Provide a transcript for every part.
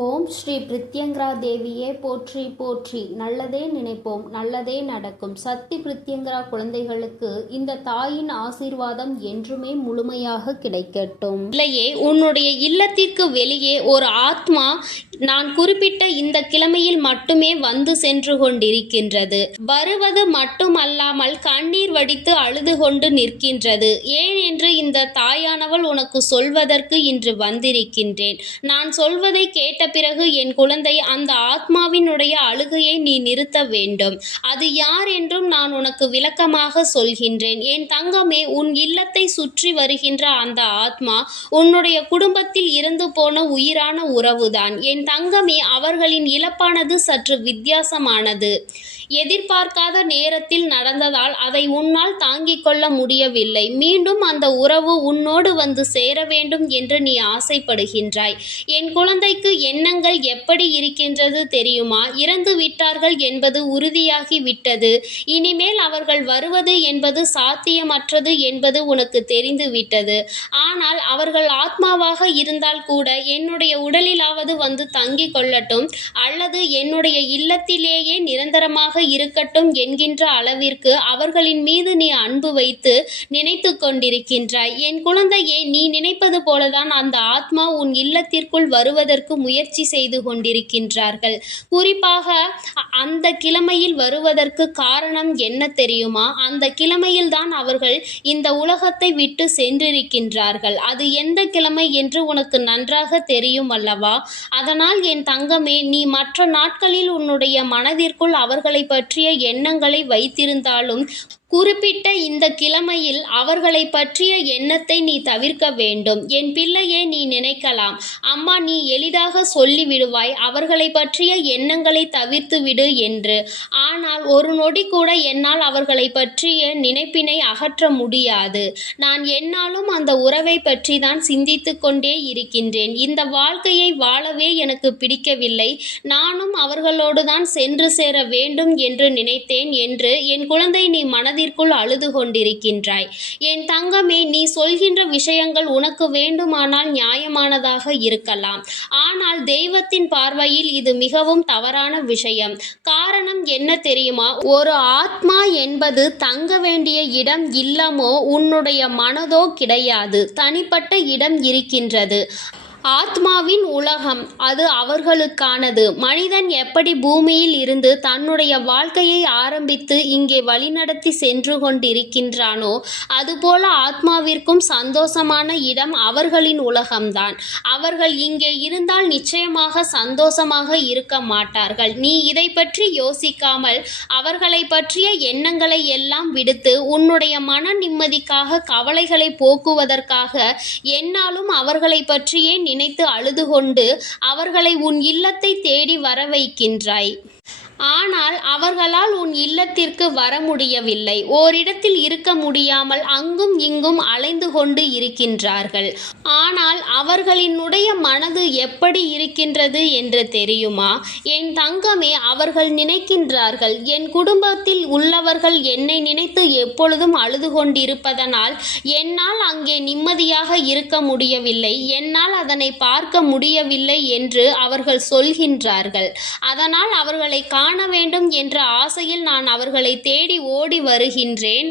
ஓம் ஸ்ரீ பிரித்யங்கரா தேவியே போற்றி போற்றி. நல்லதே நினைப்போம், நல்லதே நடக்கும். சக்தி பிரித்யங்கரா குழந்தைகளுக்கு இந்த தாயின் ஆசீர்வாதம் என்றுமே முழுமையாக கிடைக்கட்டும். இல்லையே, உன்னுடைய இல்லத்திற்கு வெளியே ஒரு ஆத்மா நான் குறிப்பிட்ட இந்த கிழமையில் மட்டுமே வந்து சென்று கொண்டிருக்கின்றது. வருவது மட்டுமல்லாமல் கண்ணீர் வடித்து அழுது கொண்டு நிற்கின்றது. ஏன் என்று இந்த தாயானவள் உனக்கு சொல்வதற்கு இன்று வந்திருக்கின்றேன். நான் சொல்வதை கேட்ட பிறகு என் குழந்தை, அந்த ஆத்மாவினுடைய அழுகையை நீ நிறுத்த வேண்டும். அது யார் என்றும் நான் உனக்கு விளக்கமாக சொல்கின்றேன். என் தங்கமே, உன் இல்லத்தை சுற்றி வருகின்ற அந்த ஆத்மா உன்னுடைய குடும்பத்தில் இறந்து போன உயிரான உறவுதான். என் தங்கமே, அவர்களின் இழப்பானது சற்று வித்தியாசமானது. எதிர்பார்க்காத நேரத்தில் நடந்ததால் அதை உன்னால் தாங்கிக் கொள்ள முடியவில்லை. மீண்டும் அந்த உறவு உன்னோடு வந்து சேர வேண்டும் என்று நீ ஆசைப்படுகின்றாய். என் குழந்தைக்கு எண்ணங்கள் எப்படி இருக்கின்றது தெரியுமா? இறந்து விட்டார்கள் என்பது உறுதியாகி விட்டது. இனிமேல் அவர்கள் வருவது என்பது சாத்தியமற்றது என்பது உனக்கு தெரிந்து விட்டது. ஆனால் அவர்கள் ஆத்மாவாக இருந்தால் கூட என்னுடைய உடலிலாவது வந்து தங்கிக் கொள்ளட்டும், அல்லது என்னுடைய இல்லத்திலேயே நிரந்தரமாக இருக்கட்டும் என்கின்ற அளவிற்கு அவர்களின் மீது நீ அன்பு வைத்து நினைத்து கொண்டிருக்கின்றாய். என் குழந்தையே, நீ நினைப்பது போலதான் அந்த ஆத்மா உன் இல்லத்திற்குள் வருவதற்கு முயற்சி செய்து கொண்டிருக்கின்றார்கள். குறிப்பாக அந்த கிழமையில் வருவதற்கு காரணம் என்ன தெரியுமா? அந்த கிழமையில் தான் அவர்கள் இந்த உலகத்தை விட்டு சென்றிருக்கின்றார்கள். அது எந்த கிழமை என்று உனக்கு நன்றாக தெரியும் அல்லவா? அதனால் என் தங்கமே, நீ மற்ற நாட்களில் உன்னுடைய மனதிற்குள் அவர்களை பற்றிய எண்ணங்களை வைத்திருந்தாலும் குறிப்பிட்ட இந்த கிழமையில் அவர்களை பற்றிய எண்ணத்தை நீ தவிர்க்க வேண்டும். என் பிள்ளையே, நீ நினைக்கலாம், அம்மா நீ எளிதாக சொல்லிவிடுவாய் அவர்களை பற்றிய எண்ணங்களை தவிர்த்து விடு என்று. ஆனால் ஒரு நொடி கூட என்னால் அவர்களை பற்றிய நினைப்பினை அகற்ற முடியாது. நான் என்னாலும் அந்த உறவை பற்றி தான் சிந்தித்து கொண்டே இருக்கின்றேன். இந்த வாழ்க்கையை வாழவே எனக்கு பிடிக்கவில்லை. நானும் அவர்களோடு தான் சென்று சேர வேண்டும் என்று நினைத்தேன் என்று என் குழந்தை நீ மனதிற்குள் அழுது கொண்டிருக்கின்றாய். என் தங்கமே, நீ சொல்கின்ற விஷயங்கள் உனக்கு வேண்டுமானால் நியாயமானதாக இருக்கலாம். ஆனால் தெய்வத்தின் பார்வையில் இது மிகவும் தவறான விஷயம். காரணம் என்ன தெரியுமா? ஒரு ஆத்மா என்பது தங்க வேண்டிய இடம் இல்லமோ உன்னுடைய மனதோ கிடையாது. தனிப்பட்ட இடம் இருக்கின்றது. ஆத்மாவின் உலகம் அது அவர்களுக்கானது. மனிதன் எப்படி பூமியில் இருந்து தன்னுடைய வாழ்க்கையை ஆரம்பித்து இங்கே வழிநடத்தி சென்று கொண்டிருக்கின்றானோ அதுபோல ஆத்மாவிற்கும் சந்தோஷமான இடம் அவர்களின் உலகம்தான். அவர்கள் இங்கே இருந்தால் நிச்சயமாக சந்தோஷமாக இருக்க மாட்டார்கள். நீ இதை பற்றி யோசிக்காமல் அவர்களை பற்றிய எண்ணங்களை எல்லாம் விடுத்து உன்னுடைய மன நிம்மதிக்காக, கவலைகளை போக்குவதற்காக என்னாலும் அவர்களை பற்றியே நினைத்து அழுது கொண்டு அவர்களை உன் இல்லத்தை தேடி வர வைக்கின்றாய். ஆனால் அவர்களால் உன் இல்லத்திற்கு வர முடியவில்லை. ஓரிடத்தில் இருக்க முடியாமல் அங்கும் இங்கும் அலைந்து கொண்டு இருக்கின்றார்கள். ஆனால் அவர்களினுடைய மனது எப்படி இருக்கின்றது என்று தெரியுமா? என் தங்கமே, அவர்கள் நினைக்கின்றார்கள், என் குடும்பத்தில் உள்ளவர்கள் என்னை நினைத்து எப்பொழுதும் அழுது கொண்டிருப்பதனால் என்னால் அங்கே நிம்மதியாக இருக்க முடியவில்லை, என்னால் அதனை பார்க்க முடியவில்லை என்று அவர்கள் சொல்கின்றார்கள். அதனால் அவர்களை காண வேண்டும் என்ற ஆசையில் நான் அவர்களை தேடி ஓடி வருகின்றேன்.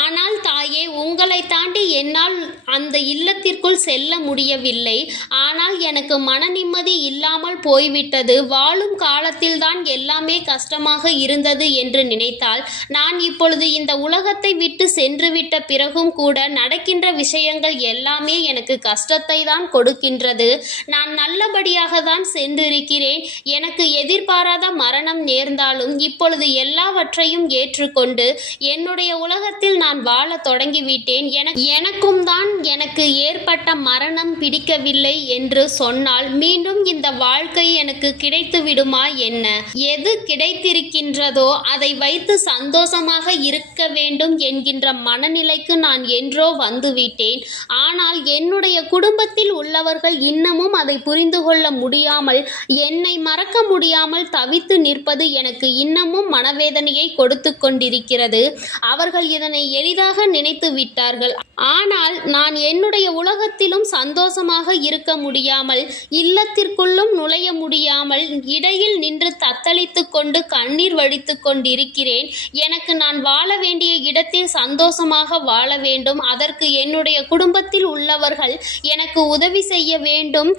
ஆனால் தாயே, உங்களை தாண்டி என்னால் அந்த இல்லத்திற்குள் செல்ல முடியவில்லை. ஆனால் எனக்கு மன நிம்மதி இல்லாமல் போய்விட்டது. வாழும் காலத்தில்தான் எல்லாமே கஷ்டமாக இருந்தது என்று நினைத்தால் நான் இப்பொழுது இந்த உலகத்தை விட்டு சென்றுவிட்ட பிறகும் கூட நடக்கின்ற விஷயங்கள் எல்லாமே எனக்கு கஷ்டத்தை தான் கொடுக்கின்றது. நான் நல்லபடியாக தான் சென்றிருக்கிறேன். எனக்கு எதிர்பாராத மரணம் நேர்ந்தாலும் இப்பொழுது எல்லாவற்றையும் ஏற்றுக்கொண்டு என்னுடைய உலகத்தில் நான் வாழ தொடங்கிவிட்டேன். எனக்கும் தான் எனக்கு ஏற்பட்ட மரணம் பிடிக்கவில்லை என்று சொன்னால் மீண்டும் இந்த வாழ்க்கை எனக்கு கிடைத்து விடுமா என்ன? எது கிடைத்திருக்கின்றதோ அதை வைத்து சந்தோஷமாக இருக்க வேண்டும் என்கின்ற மனநிலைக்கு நான் என்றோ வந்துவிட்டேன். ஆனால் என்னுடைய குடும்பத்தில் உள்ளவர்கள் இன்னமும் அதை புரிந்து கொள்ள முடியாமல், என்னை மறக்க முடியாமல் தவித்து நிற்பது எனக்கு இன்னமும் மனவேதனையை கொடுத்து கொண்டிருக்கிறது. அவர்கள் இதனை அதனை எளிதாக நினைத்து விட்டார்கள். ஆனால் நான் என்னுடைய உலகத்திலும் சந்தோஷமாக இருக்க முடியாமல், இல்லத்திற்குள்ளும் நுழைய முடியாமல், இடையில் நின்று தத்தளித்து கொண்டு கண்ணீர் வடித்து கொண்டிருக்கிறேன். எனக்கு நான் வாழ வேண்டிய இடத்தில் சந்தோஷமாக வாழ வேண்டும், அதற்கு என்னுடைய குடும்பத்தில் உள்ளவர்கள் எனக்கு உதவி செய்ய வேண்டும்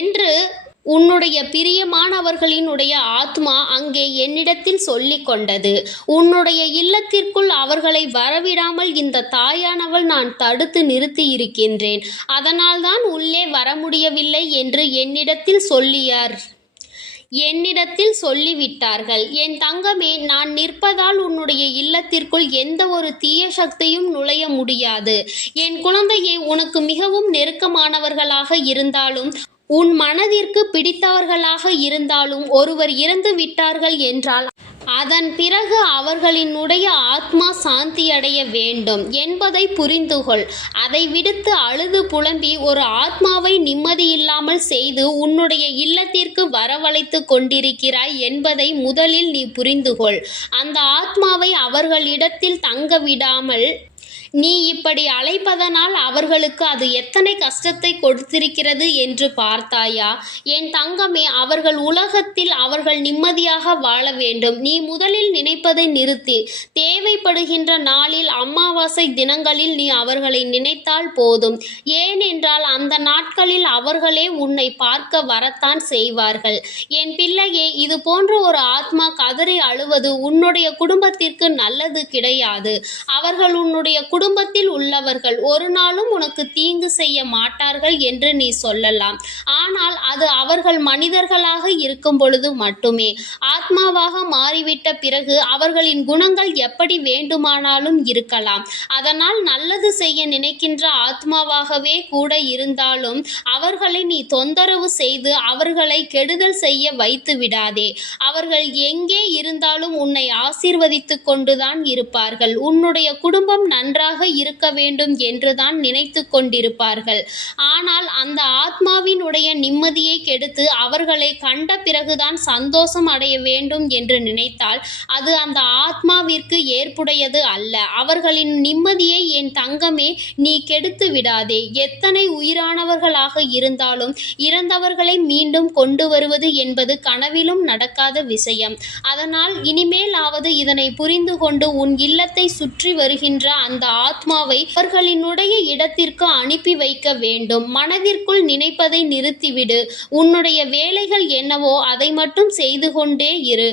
என்று உன்னுடைய பிரியமானவர்களினுடைய ஆத்மா அங்கே என்னிடத்தில் சொல்லிக் கொண்டது. உன்னுடைய இல்லத்திற்குள் அவர்களை வரவிடாமல் இந்த தாயானவள் நான் தடுத்து நிறுத்தி இருக்கின்றேன். அதனால்தான் உள்ளே வர முடியவில்லை என்று என்னிடத்தில் சொல்லிவிட்டார்கள். என் தங்கமே, நான் நிற்பதால் உன்னுடைய இல்லத்திற்குள் எந்த ஒரு தீய சக்தியும் நுழைய முடியாது. என் குழந்தையே, உனக்கு மிகவும் நெருக்கமானவர்களாக இருந்தாலும், உன் மனதிற்கு பிடித்தவர்களாக இருந்தாலும் ஒருவர் இறந்து விட்டார்கள் என்றால் அதன் பிறகு அவர்களினுடைய ஆத்மா சாந்தியடைய வேண்டும் என்பதை புரிந்துகொள். அதை விடுத்து அழுது புலம்பி ஒரு ஆத்மாவை நிம்மதியில்லாமல் செய்து உன்னுடைய இல்லத்திற்கு வரவழைத்து கொண்டிருக்கிறாய் என்பதை முதலில் நீ புரிந்துகொள். அந்த ஆத்மாவை அவர்களிடத்தில் தங்க விடாமல் நீ இப்படி அழைப்பதனால் அவர்களுக்கு அது எத்தனை கஷ்டத்தை கொடுத்திருக்கிறது என்று பார்த்தாயா? என் தங்கமே, அவர்கள் உலகத்தில் அவர்கள் நிம்மதியாக வாழ வேண்டும். நீ முதலில் நினைப்பதை நிறுத்தி, தேவைப்படுகின்ற நாளில் அமாவாசை தினங்களில் நீ அவர்களை நினைத்தால் போதும். ஏனென்றால் அந்த நாட்களில் அவர்களே உன்னை பார்க்க வரத்தான் செய்வார்கள். என் பிள்ளையே, இது போன்ற ஒரு ஆத்மா கதறி அழுவது உன்னுடைய குடும்பத்திற்கு நல்லது கிடையாது. அவர்கள் உன்னுடைய குடும்பத்தில் உள்ளவர்கள், ஒரு நாளும் உனக்கு தீங்கு செய்ய மாட்டார்கள் என்று நீ சொல்லலாம். ஆனால் அது அவர்கள் மனிதர்களாக இருக்கும் பொழுது மட்டுமே. ஆத்மாவாக மாறிவிட்ட பிறகு அவர்களின் குணங்கள் எப்படி வேண்டுமானாலும் இருக்கலாம். அதனால் நல்லது செய்ய நினைக்கின்ற ஆத்மாவாகவே கூட இருந்தாலும் அவர்களை நீ தொந்தரவு செய்து அவர்களை கெடுதல் செய்ய வைத்து விடாதே. அவர்கள் எங்கே இருந்தாலும் உன்னை ஆசீர்வதித்து கொண்டுதான் இருப்பார்கள். உன்னுடைய குடும்பம் நன்றாக இருக்க வேண்டும் என்றுதான் நினைத்து கொண்டிருப்பார்கள். ஆனால் அந்த ஆத்மாவினுடைய நிம்மதியை கெடுத்து அவர்களை கண்ட பிறகுதான் சந்தோஷம் அடைய வேண்டும் என்று நினைத்தால் அது அந்த ஆத்மாவிற்கு ஏற்புடையது அல்ல. அவர்களின் நிம்மதியை என் தங்கமே நீ கெடுத்து விடாதே. எத்தனை உயிரானவர்களாக இருந்தாலும் இறந்தவர்களை மீண்டும் கொண்டு வருவது என்பது கனவிலும் நடக்காத விஷயம். அதனால் இனிமேலாவது இதனை புரிந்து கொண்டு உன் இல்லத்தை சுற்றி வருகின்ற அந்த ஆத்மாவை அவர்களினுடைய இடத்திற்கு அனுப்பி வைக்க வேண்டும். மனதிற்குள் நினைப்பதை நிறுத்திவிடு. உன்னுடைய வேலைகள் என்னவோ அதை மட்டும் செய்து கொண்டே இரு.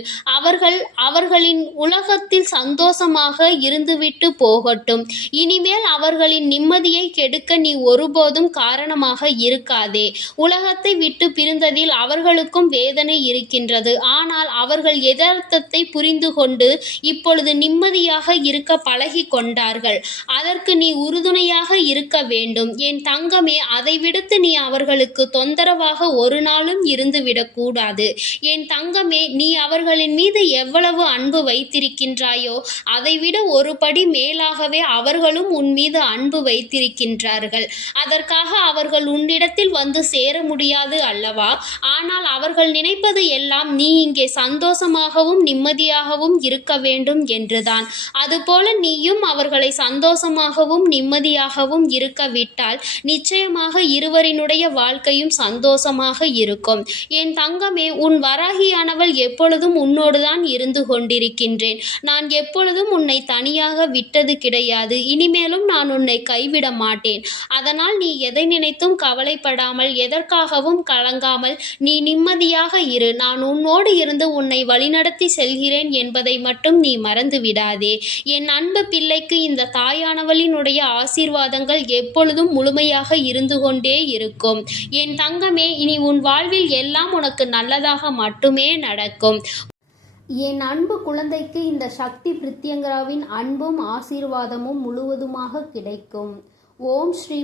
அவர்களின் உலகத்தில் சந்தோஷமாக இருந்துவிட்டு போகட்டும். இனிமேல் அவர்களின் நிம்மதியை கெடுக்க நீ ஒருபோதும் காரணமாக இருக்காதே. உலகத்தை விட்டு பிரிந்ததில் அவர்களுக்கும் வேதனை இருக்கின்றது. ஆனால் அவர்கள் யதார்த்தத்தை புரிந்து கொண்டு இப்பொழுது நிம்மதியாக இருக்க பழகி கொண்டார்கள். அதற்கு நீ உறுதுணையாக இருக்க வேண்டும். என் தங்கமே, அதை விடுத்து நீ அவர்களுக்கு தொந்தரவாக ஒரு நாளும் இருந்துவிடக் கூடாது. என் தங்கமே, நீ அவர்களின் மீது எவ்வளவு அன்பு வைத்திருக்கின்றாயோ அதைவிட ஒரு படி மேலாகவே அவர்களும் உன் மீது அன்பு வைத்திருக்கின்றார்கள். அதற்காக அவர்கள் உன்னிடத்தில் வந்து சேர முடியாது அல்லவா? ஆனால் அவர்கள் நினைப்பது எல்லாம் நீ இங்கே சந்தோஷமாகவும் நிம்மதியாகவும் இருக்க வேண்டும் என்றுதான். அதுபோல நீயும் அவர்களை சந்தோஷமாகவும் நிம்மதியாகவும் இருக்க விட்டால் நிச்சயமாக இருவரினுடைய வாழ்க்கையும் சந்தோஷமாக இருக்கும். என் தங்கமே, உன் வராகியானவள் எப்பொழுதும் உன்னோடுதான் இருந்து கொண்டிருக்கின்றேன். நான் எப்பொழுதும் உன்னை தனியாக விட்டது கிடையாது. இனிமேலும் நான் உன்னை கைவிட மாட்டேன். அதனால் நீ எதை நினைத்தும் கவலைப்படாமல், எதற்காகவும் கலங்காமல் நீ நிம்மதியாக இரு. நான் உன்னோடு இருந்து உன்னை வழிநடத்தி செல்கிறேன் என்பதை மட்டும் நீ மறந்து விடாதே. என் அன்பு பிள்ளைக்கு இந்த தாயானவளினுடைய ஆசீர்வாதங்கள் எப்பொழுதும் முழுமையாக இருந்து கொண்டே இருக்கும். என் தங்கமே, இனி உன் வாழ்வில் எல்லாம் உனக்கு நல்லதாக மட்டுமே நடக்கும். என் அன்பு குழந்தைக்கு இந்த சக்தி பிரித்யங்கராவின் அன்பும் ஆசீர்வாதமும் முழுவதுமாக கிடைக்கும். ஓம் ஸ்ரீ